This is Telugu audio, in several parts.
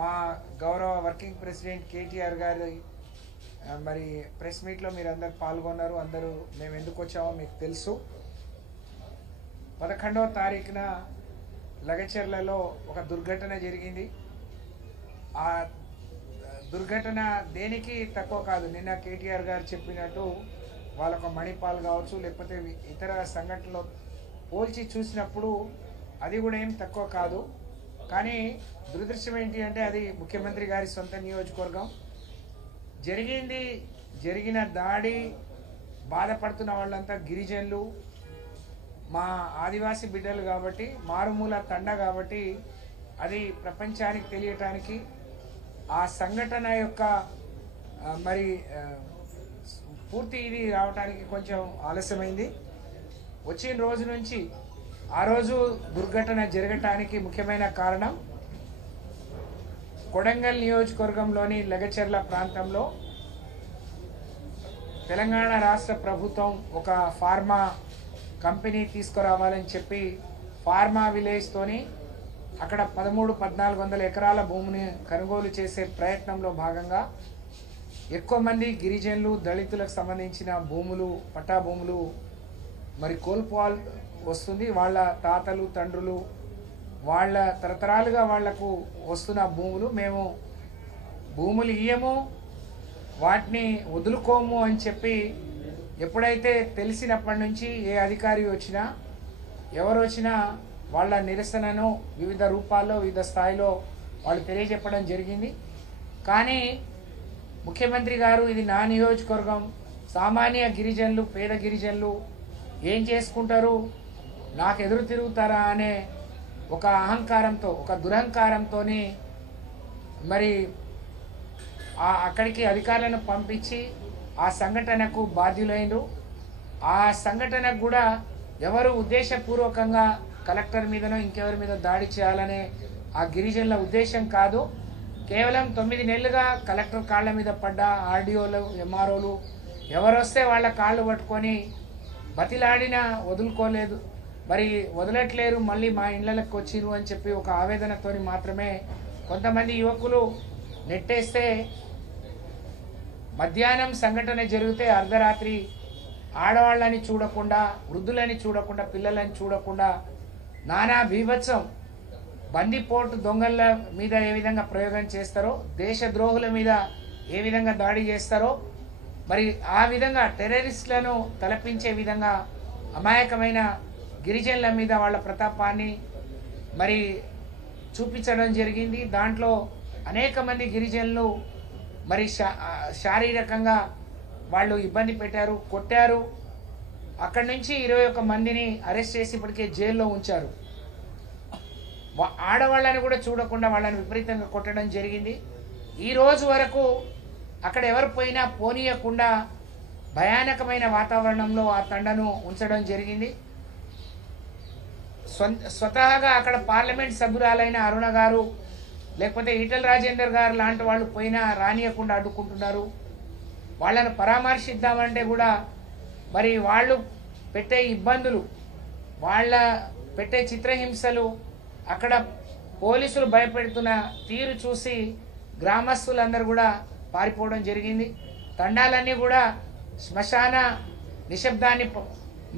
మా గౌరవ వర్కింగ్ ప్రెసిడెంట్ కేటీఆర్ గారి మరి ప్రెస్ మీట్లో మీరు అందరు పాల్గొన్నారు. అందరూ మేము ఎందుకు వచ్చామో మీకు తెలుసు. 11వ తారీఖున లగచర్లలో ఒక దుర్ఘటన జరిగింది. ఆ దుర్ఘటన దేనికి తక్కువ కాదు. నిన్న కేటీఆర్ గారు చెప్పినట్టు వాళ్ళొక మణిపాల్ కావచ్చు, లేకపోతే ఇతర సంఘటనలో పోల్చి చూసినప్పుడు అది కూడా ఏం తక్కువ కాదు. కానీ దురదృష్టం ఏంటి అంటే అది ముఖ్యమంత్రి గారి సొంత నియోజకవర్గం. జరిగిన దాడి బాధపడుతున్న వాళ్ళంతా గిరిజనులు, మా ఆదివాసీ బిడ్డలు కాబట్టి, మారుమూల తండ కాబట్టి అది ప్రపంచానికి తెలియటానికి ఆ సంఘటన యొక్క మరి పూర్తి ఇది రావడానికి కొంచెం ఆలస్యమైంది. వచ్చిన రోజు నుంచి ఆ రోజు దుర్ఘటన జరగటానికి ముఖ్యమైన కారణం కొడంగల్ నియోజకవర్గంలోని లగచర్ల ప్రాంతంలో తెలంగాణ రాష్ట్ర ప్రభుత్వం ఒక ఫార్మా కంపెనీ తీసుకురావాలని చెప్పి ఫార్మా విలేజ్తోని అక్కడ 1300-1400 ఎకరాల భూమిని కొనుగోలు చేసే ప్రయత్నంలో భాగంగా ఎక్కువ మంది గిరిజనులు, దళితులకు సంబంధించిన భూములు, పట్టా భూములు మరి కోల్పోవాలి వస్తుంది. వాళ్ళ తాతలు, తండ్రులు, వాళ్ళ తరతరాలుగా వాళ్లకు వస్తున్న భూములు, మేము భూములు ఇయ్యము, వాటిని వదులుకోము అని చెప్పి ఎప్పుడైతే తెలిసినప్పటి నుంచి ఏ అధికారి వచ్చినా ఎవరు వచ్చినా వాళ్ళ నిరసనను వివిధ రూపాల్లో వివిధ స్థాయిలో వాళ్ళు తెలియజెప్పడం జరిగింది. కానీ ముఖ్యమంత్రి గారు ఇది నా నియోజకవర్గం, సామాన్య గిరిజనులు, పేద గిరిజనులు ఏం చేసుకుంటారు, నాకు ఎదురు తిరుగుతారా అనే ఒక అహంకారంతో, ఒక దురహంకారంతో మరి అక్కడికి అధికారులను పంపించి ఆ సంఘటనకు బాధ్యులైనరు. ఆ సంఘటనకు కూడా ఎవరు ఉద్దేశపూర్వకంగా కలెక్టర్ మీదనో ఇంకెవరి మీద దాడి చేయాలనే ఆ గిరిజనుల ఉద్దేశం కాదు. కేవలం 9 నెలలుగా కలెక్టర్ కాళ్ళ మీద పడ్డ ఆర్డీఓలు, ఎంఆర్ఓలు ఎవరొస్తే వాళ్ళ కాళ్ళు పట్టుకొని బతిలాడినా వదులుకోలేదు, మరి వదలట్లేరు, మళ్ళీ మా ఇళ్లకు వచ్చిరు అని చెప్పి ఒక ఆవేదనతో మాత్రమే కొంతమంది యువకులు నెట్టేస్తే మధ్యాహ్నం సంఘటన జరిగితే అర్ధరాత్రి ఆడవాళ్ళని చూడకుండా, వృద్ధులని చూడకుండా, పిల్లలని చూడకుండా నానా బీభత్సం, బందిపోటు దొంగల మీద ఏ విధంగా ప్రయోగం చేస్తారో, దేశద్రోహుల మీద ఏ విధంగా దాడి చేస్తారో, మరి ఆ విధంగా టెర్రరిస్టులను తలపించే విధంగా అమాయకమైన గిరిజనుల మీద వాళ్ళ ప్రతాపాన్ని మరి చూపించడం జరిగింది. దాంట్లో అనేక మంది గిరిజనులు మరి శారీరకంగా వాళ్ళు ఇబ్బంది పెట్టారు, కొట్టారు. అక్కడి నుంచి 21 మందిని అరెస్ట్ చేసి ఇప్పటికే జైల్లో ఉంచారు. ఆడవాళ్ళని కూడా చూడకుండా వాళ్ళని విపరీతంగా కొట్టడం జరిగింది. ఈ రోజు వరకు అక్కడ ఎవరు పోయినా పోనీయకుండా భయానకమైన వాతావరణంలో ఆ తండను ఉంచడం జరిగింది. స్వతహాగా అక్కడ పార్లమెంట్ సభ్యురాలైన అరుణ గారు, లేకపోతే ఈటల రాజేందర్ గారు లాంటి వాళ్ళు పోయినా రానియకుండా అడ్డుకుంటున్నారు. వాళ్ళను పరామర్శిద్దామంటే కూడా మరి వాళ్ళు పెట్టే ఇబ్బందులు, వాళ్ళ పెట్టే చిత్రహింసలు, అక్కడ పోలీసులు భయపెడుతున్న తీరు చూసి గ్రామస్తులందరూ కూడా పారిపోవడం జరిగింది. తండాలన్నీ కూడా శ్మశాన నిశ్శబ్దాన్ని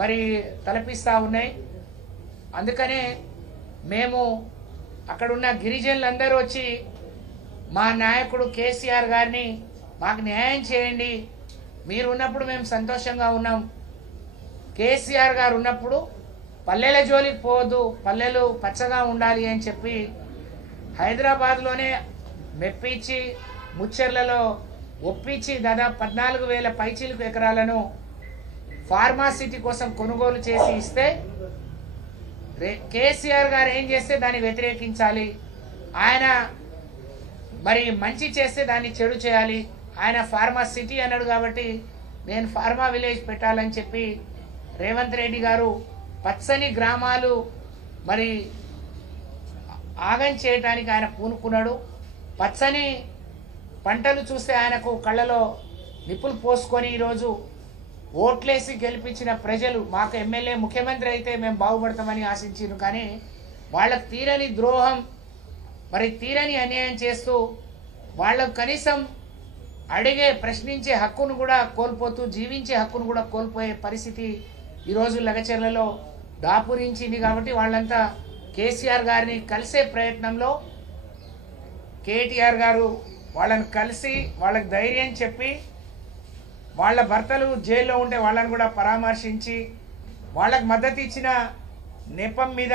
మరి తలపిస్తూ ఉన్నాయి. అందుకనే మేము అక్కడున్న గిరిజనులందరూ వచ్చి మా నాయకుడు కేసీఆర్ గారిని మాకు న్యాయం చేయండి, మీరు ఉన్నప్పుడు మేము సంతోషంగా ఉన్నాం, కేసీఆర్ గారు ఉన్నప్పుడు పల్లెల జోలికి పోవద్దు, పల్లెలు పచ్చగా ఉండాలి అని చెప్పి హైదరాబాద్లోనే మెప్పించి ముచ్చెర్లలో ఒప్పించి దాదాపు 14,000 పైచీలకు ఎకరాలను ఫార్మాసిటీ కోసం కొనుగోలు చేసి ఇస్తే కేసీఆర్ గారు ఏం చేస్తే దాన్ని వ్యతిరేకించాలి, ఆయన మరి మంచి చేస్తే దాన్ని చెడు చేయాలి, ఆయన ఫార్మా సిటీ అన్నాడు కాబట్టి నేను ఫార్మా విలేజ్ పెట్టాలని చెప్పి రేవంత్ రెడ్డి గారు పచ్చని గ్రామాలు మరి ఆగం చేయడానికి ఆయన పూనుకున్నాడు. పచ్చని పంటలు చూస్తే ఆయనకు కళ్ళలో నిప్పులు పోసుకొని ఈరోజు ఓట్లేసి గెలిపించిన ప్రజలు మాకు ఎమ్మెల్యే ముఖ్యమంత్రి అయితే మేము బాగుపడతామని ఆశించారు. కానీ వాళ్ళకు తీరని ద్రోహం మరి తీరని అన్యాయం చేస్తూ వాళ్ళకు కనీసం అడిగే ప్రశ్నించే హక్కును కూడా కోల్పోతూ జీవించే హక్కును కూడా కోల్పోయే పరిస్థితి ఈరోజు లగచెర్లలో దాపురించింది. కాబట్టి వాళ్ళంతా కేసీఆర్ గారిని కలిసే ప్రయత్నంలో కేటీఆర్ గారు వాళ్ళని కలిసి వాళ్ళకి ధైర్యం చెప్పి వాళ్ళ భర్తలు జైల్లో ఉంటే వాళ్ళని కూడా పరామర్శించి వాళ్ళకు మద్దతు ఇచ్చిన నెపం మీద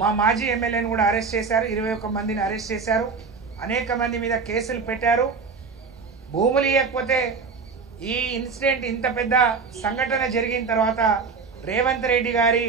మా మాజీ ఎమ్మెల్యేని కూడా అరెస్ట్ చేశారు. 21 మందిని అరెస్ట్ చేశారు. అనేక మంది మీద కేసులు పెట్టారు. భూములు ఇవ్వకపోతే ఈ ఇన్సిడెంట్ ఇంత పెద్ద సంఘటన జరిగిన తర్వాత రేవంత్ రెడ్డి గారి